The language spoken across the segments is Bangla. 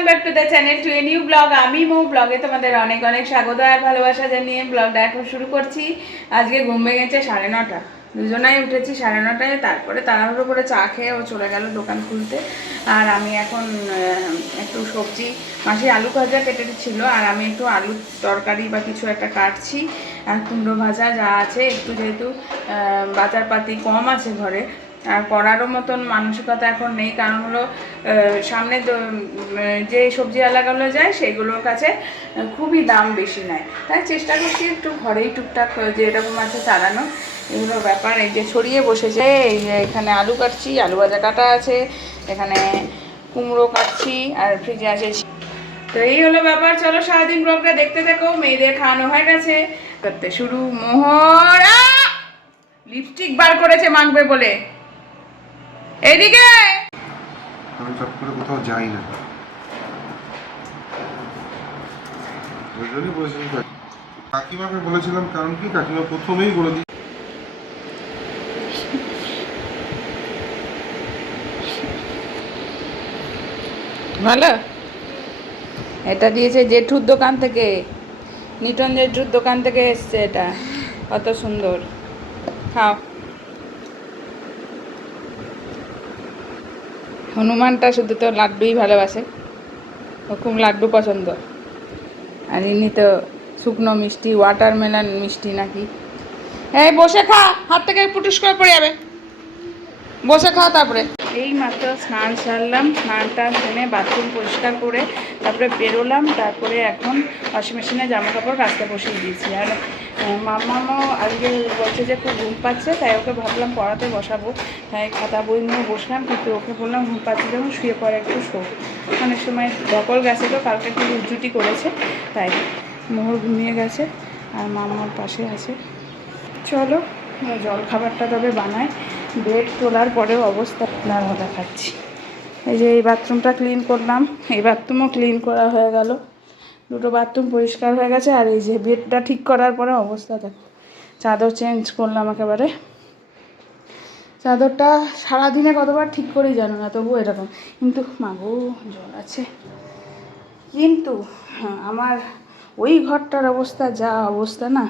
Welcome back to the channel to a new blog. আমি মৌ ব্লগে তোমাদের অনেক অনেক স্বাগত আর ভালোবাসা জানিয়ে ব্লগটা এখন শুরু করছি। আজকে ঘুম ভেঙেছে 9:30, দুজনাই উঠেছি 9:30টায়। তারপরে তাড়াহুড়ো করে চা খেয়ে ও চলে গেল দোকান খুলতে। আর আমি এখন একটু সবজি, মাসি আলু ভাজা কেটে ছিল আর আমি একটু আলুর তরকারি বা কিছু একটা কাটছি। আর কুমড়ো ভাজা যা আছে একটু, যেহেতু বাজারপাতি কম আছে ঘরে আর করারও মতন মানসিকতা এখন নেই, কারণ হলো সামনে যে সবজিওয়ালাগুলো যায় সেইগুলোর কাছে খুবই দাম বেশি নেয়। তাই চেষ্টা করছি একটু ঘরেই টুকটাক যে এরকম আছে চালানো, এগুলো ব্যাপার। এই যে ছড়িয়ে বসেছে, এই যে এখানে আলু কাটছি, আলু ভাজা কাটা আছে, এখানে কুমড়ো কাটছি আর ফ্রিজে আছে। তো এই হলো ব্যাপার। চলো সারাদিন ব্লগটা দেখতে থাকো। মেয়েদের খাওয়ানো হয়ে গেছে, করতে শুরু। মোহর লিপস্টিক বার করেছে মাখবে বলে। এইদিকে আমি চট করে কোথাও যাই না, ওই জন্যই বলেছিলাম কাকিমাকে বলেছিলাম, কারণ কি কাকিমা প্রথমেই বলে দিই ভালো। এটা দিয়েছে জেঠুর দোকান থেকে, নিটন জেঠুর দোকান থেকে এসছে এটা। কত সুন্দর, খাও। হনুমানটা শুধু তো লাড্ডুই ভালোবাসে, ও খুব লাড্ডু পছন্দ। আর ইনি তো শুকনো মিষ্টি, ওয়াটারমেলন মিষ্টি নাকি। এই বসে খা, হাত থেকে পুটুস করে পড়ে যাবে। বসে খাও। তারপরে এই মাত্র স্নান সারলাম, স্নানটা সেরে বাথরুম পরিষ্কার করে তারপরে বেরোলাম। তারপরে এখন ওয়াশিং মেশিনে জামা কাপড় কাচতে বসিয়ে দিয়েছি। আর মামাও আজকে বলছে যে খুব ঘুম পাচ্ছে, তাই ওকে ভাবলাম পড়াতে বসাবো। তাই খাতা বই নিয়ে বসলাম, কিন্তু ওকে বললাম ঘুম পাচ্ছে যখন শুয়ে পড়ে একটু শো। অনেক সময় ধকল গেছে, তো কালকে একটু রুটি করেছে, তাই মোহর ঘুমিয়ে গেছে আর মামার পাশে আছে। চলো জল খাবারটা তবে বানাই। বেড তোলার পরেও অবস্থা আপনারা দেখাচ্ছি। এই যে এই বাথরুমটা ক্লিন করলাম, এই বাথরুমও ক্লিন করা হয়ে গেল, দুটো বাথরুম পরিষ্কার হয়ে গেছে। আর এই যে বেডটা ঠিক করার পরে অবস্থা দেখো, চাদর চেঞ্জ করলাম একেবারে। চাদরটা সারাদিনে কতবার ঠিক করেই জানো না, তবু এরকম। কিন্তু মাগো জল আছে। কিন্তু আমার ওই ঘরটার অবস্থা যা অবস্থা না,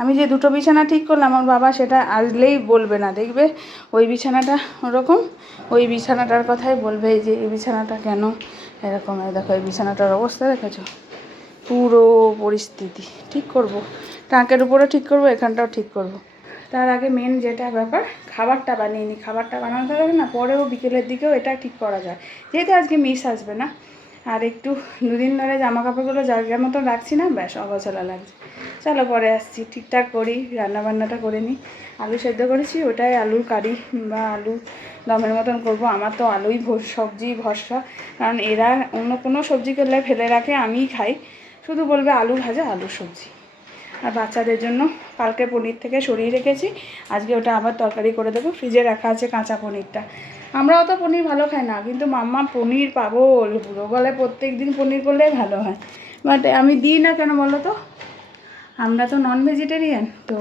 আমি যে দুটো বিছানা ঠিক করলাম, আমার বাবা সেটা আসলেই বলবে না, দেখবে ওই বিছানাটা ওরকম, ওই বিছানাটার কথাই বলবে যে এই বিছানাটা কেন এরকম। দেখো এই বিছানাটার অবস্থা দেখেছো, পুরো পরিস্থিতি ঠিক করব, টাঙ্কের উপরে ঠিক করব, এখানটাও ঠিক করব। তার আগে মেন যেটা ব্যাপার, খাবারটা বানিয়ে নিই। খাবারটা বানাতে হবে না, পরেও বিকেলের দিকেও এটা ঠিক করা যায়, যেহেতু আজকে মিস আসবে না। আর একটু দুদিন ধরে জামা কাপড়গুলো জায়গার মতো রাখছি না, ব্যাস অগোছালো লাগছে। চলো পরে আসছি, ঠিকঠাক করি, রান্নাবান্নাটা করে নিই। আলু সেদ্ধ করেছি, ওটাই আলুর কারি বা আলু দমের মতন করব। আমার তো আলুই সবজি ভরসা, কারণ এরা অন্য কোনো সবজি করলে ফেলে রাখে, আমিই খাই। শুধু বলবে আলু ভাজা, আলু সবজি। আর বাচ্চাদের জন্য কালকে পনির থেকে সরিয়ে রেখেছি, আজকে ওটা আবার তরকারি করে দেবো। ফ্রিজে রাখা আছে কাঁচা পনিরটা। আমরাও তো পনির ভালো খাই না, কিন্তু মাম্মা পনির পাগল পুরো, বলে প্রত্যেক দিন পনির করলেই ভালো হয়। বাট আমি দিই না কেন বলো তো, আমরা তো নন ভেজিটেরিয়ান, তো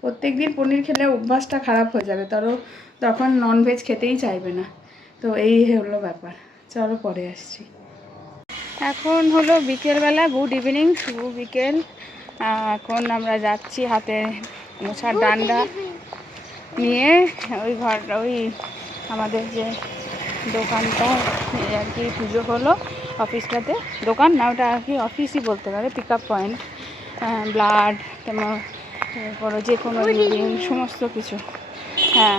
প্রত্যেক দিন পনির খেলে অভ্যাসটা খারাপ হয়ে যাবে, তখন ননভেজ খেতেই চাইবে না। তো এই হলো ব্যাপার। চলো পরে আসছি। এখন হলো বিকেলবেলা, গুড ইভিনিং, শুভ বিকেল। এখন আমরা যাচ্ছি হাতে মোছার ডান্ডা নিয়ে ওই আমাদের যে দোকানটা আর কি পুজো হলো, অফিসটাতে, দোকান না ওটা আর কি অফিসই বলতে পারে, পিক আপ পয়েন্ট, ব্লাড, তারপরে যে কোনো সমস্ত কিছু। হ্যাঁ,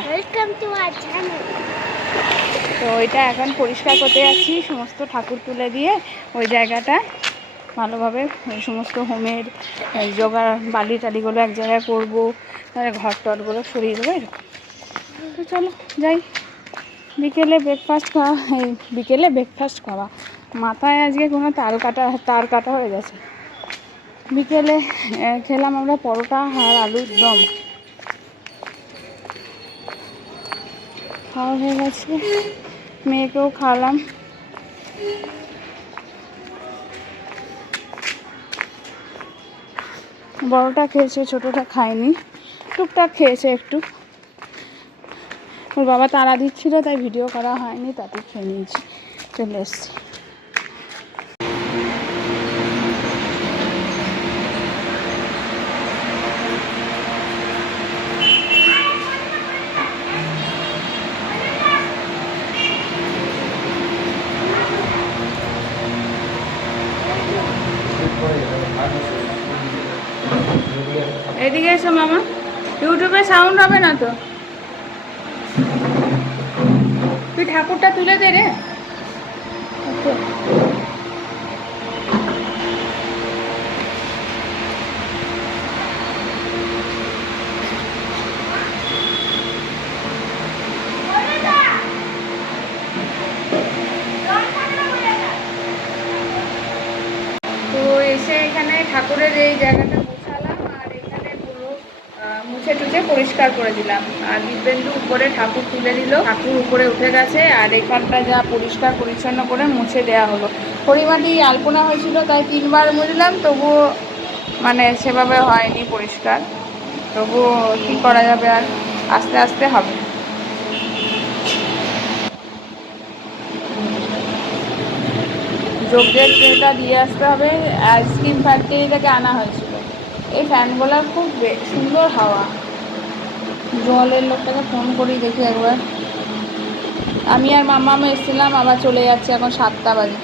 তো ওইটা এখন পরিষ্কার করতে যাচ্ছি, সমস্ত ঠাকুর তুলে দিয়ে ওই জায়গাটা ভালোভাবে ওই সমস্ত হোমের জোগাড়, বালি টালিগুলো এক জায়গায় করবো, তাহলে ঘর টরগুলো সরিয়ে দেবো এরকম। তো চলো যাই। বিকেলে ব্রেকফাস্ট খাওয়া, মাথায় আজকে কোনো তার কাটা হয়ে গেছে। বিকেলে খেলাম আমরা পরোটা আর আলুর দম, খাওয়া হয়ে গেছে, মেয়েকেও খাওয়ালাম। বড়টা খেয়েছে, ছোটোটা খায়নি, টুকটাক খেয়েছে একটু। ওর বাবা তাড়া দিচ্ছিলো, তাই ভিডিও করা হয়নি, তাতে খেয়ে নিয়েছি, চলে এসছি। এদিকে এসো মামা, ইউটিউবে সাউন্ড হবে না তো। তুই ঠাকুরটা তুলে দে রে। তো এসে এখানে ঠাকুরের এই জায়গাটা মুছালাম, আর এখানে পুরো মুছে টুছে পরিষ্কার করে দিলাম। আর দিব্যেন্দু উপরে ঠাকুর তুলে দিল, ঠাকুর উপরে উঠে গেছে। আর এখানটা যা পরিষ্কার পরিচ্ছন্ন করে মুছে দেওয়া হলো। পরিমাটি আলপনা হয়েছিল তাই 3বার মুছলাম, তবুও মানে সেভাবে হয়নি পরিষ্কার। তবুও কী করা যাবে, আর আস্তে আস্তে হবে। যজ্ঞের ট্রেটা দিয়ে আসতে হবে। আইসক্রিম ফ্যাক্টরি থেকে আনা হয়েছিল। এই ফ্যানগুলোর খুব সুন্দর হাওয়া। জলের লোকটাকে ফোন করেই দেখি একবার। আমি আর মামা এসেছিলাম, আবার চলে যাচ্ছে, এখন 7টা বাজে।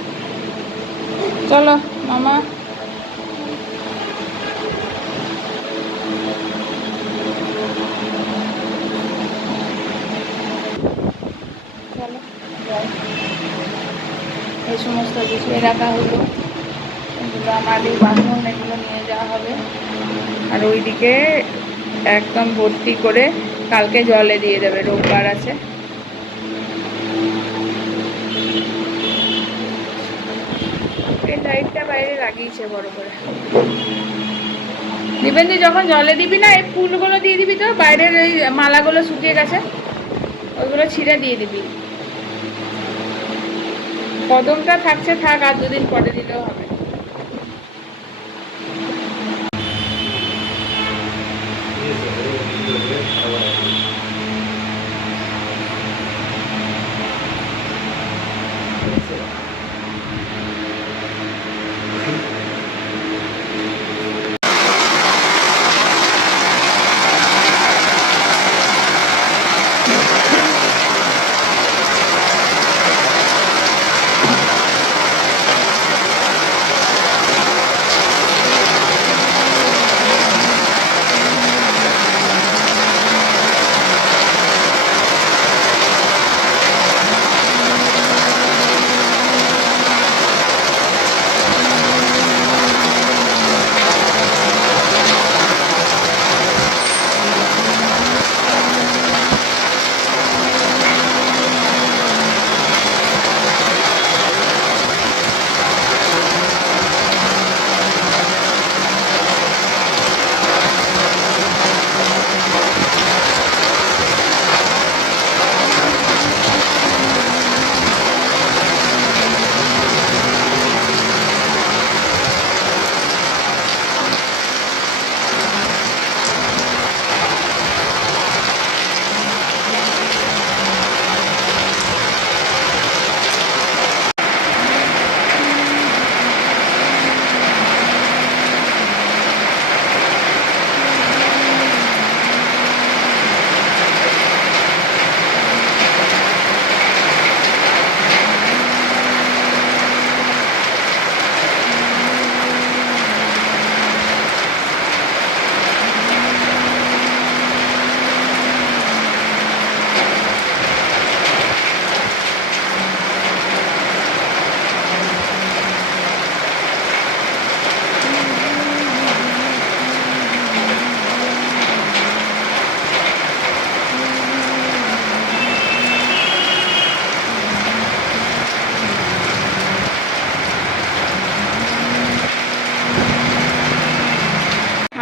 চলো মামা। চলো যাই। এই সমস্ত গুছিয়ে রাখা হলো। এগুলো আমাদের বাসন, এগুলো নিয়ে যাওয়া হবে। আর ওইদিকে একদম ভর্তি করে কালকে জলে দিয়ে দেবে, রোববার আছে। এই লাইটটা বাইরে লাগিয়েছে বড় করে। দিবেন যখন জলে দিবি না, এই ফুলগুলো দিয়ে দিবি, তো বাইরের এই মালাগুলো শুকিয়ে গেছে, ওইগুলো ছিঁড়ে দিয়ে দিবি। কদমটা থাকছে থাক, আর 2 দিন পরে দিলেও হবে।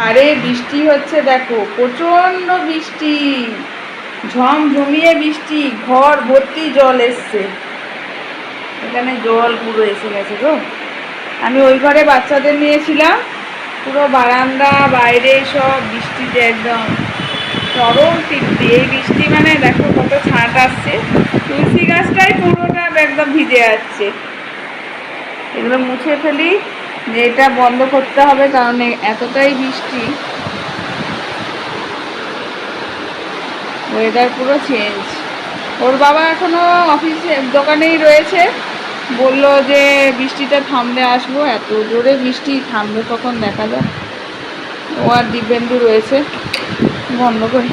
আরে বৃষ্টি হচ্ছে, দেখো প্রচন্ড বৃষ্টি, ঝমঝমিয়ে বৃষ্টি, ঘর ভর্তি জল এসছে। এখানে জল পুরো এসে গেছে গো। আমি ওই ঘরে বাচ্চাদের নিয়েছিলাম, পুরো বারান্দা বাইরে সব বৃষ্টিতে একদম চরম তৃপ্তি। এই বৃষ্টি মানে দেখো কত ছাঁট আসছে, তুলসী গাছটাই পুরোটা একদম ভিজে যাচ্ছে। এগুলো মুছে ফেলি, যে এটা বন্ধ করতে হবে, কারণ এতটাই বৃষ্টি, ওয়েদার পুরো চেঞ্জ। ওর বাবা এখনো অফিসে দোকানেই রয়েছে, বললো যে বৃষ্টিটা থামলে আসবো, এত জোরে বৃষ্টি থামবে কখন দেখা যাক। ও আর দিব্যেন্দু রয়েছে, বন্ধ করি।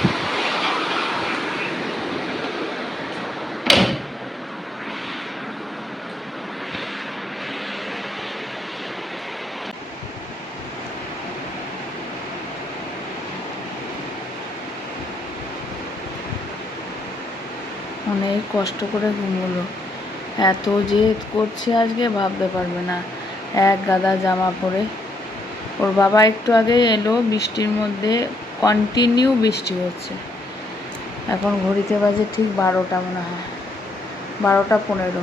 অনেক কষ্ট করে ঘুমোলো, এত জেদ করছে আজকে ভাবতে পারবে না। এক গাদা জামা পরে, ওর বাবা একটু আগে এলো, বৃষ্টির মধ্যে কন্টিনিউ বৃষ্টি হচ্ছে। এখন ঘড়িতে বাজে ঠিক 12টা মনে হয়, 12টা 15।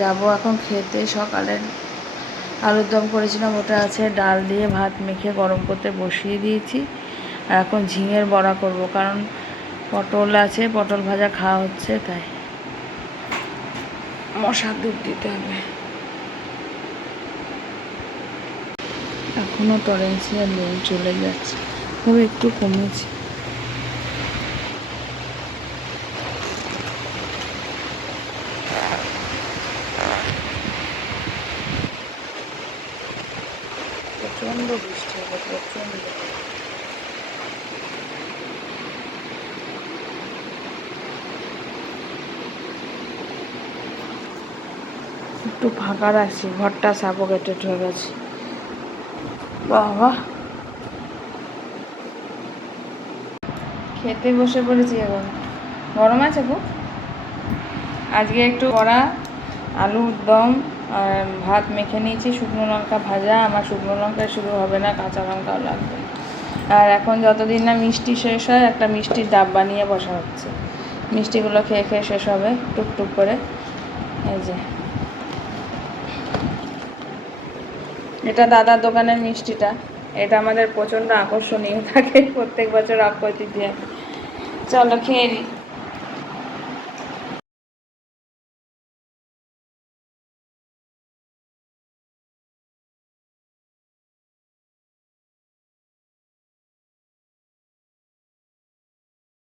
যাবো এখন খেতে। সকালের আলুর দম করেছিলাম, ওটা আছে, ডাল দিয়ে ভাত মেখে গরম করতে বসিয়ে দিয়েছি। আর এখন ঝিঙের বড়া করব, কারণ পটল আছে, পটল ভাজা খাওয়া হচ্ছে, তাই মশার ধূপ দিতে হবে। এখনও টরেন্সিয়াল নেই, চলে যাচ্ছে, তবে একটু কমেছে। প্রচণ্ড বৃষ্টি হবে, প্রচণ্ড। একটু ফাঁকা রাখছি, ঘরটা সাফোকেটেড হয়ে গেছে। বাবা, খেতে বসে পড়েছি এখন। গরম আছে গো। আজকে একটু বড়া, আলুর দম আর ভাত মেখে নিয়েছি, শুকনো লঙ্কা ভাজা। আমার শুকনো লঙ্কায় শুরু হবে না, কাঁচা লঙ্কাও লাগবে। আর এখন যতদিন না মিষ্টি শেষ হয়, একটা মিষ্টির ডাব্বা নিয়ে বসা হচ্ছে। মিষ্টিগুলো খেয়ে খেয়ে শেষ হবে টুকটুক করে। এই যে এটা দাদার দোকানের মিষ্টিটা, এটা আমাদের প্রচণ্ড আকর্ষণীয় থাকে প্রত্যেক বছর অক্ষয় তৃতীয়ায়। চলো খেয়ে নিই।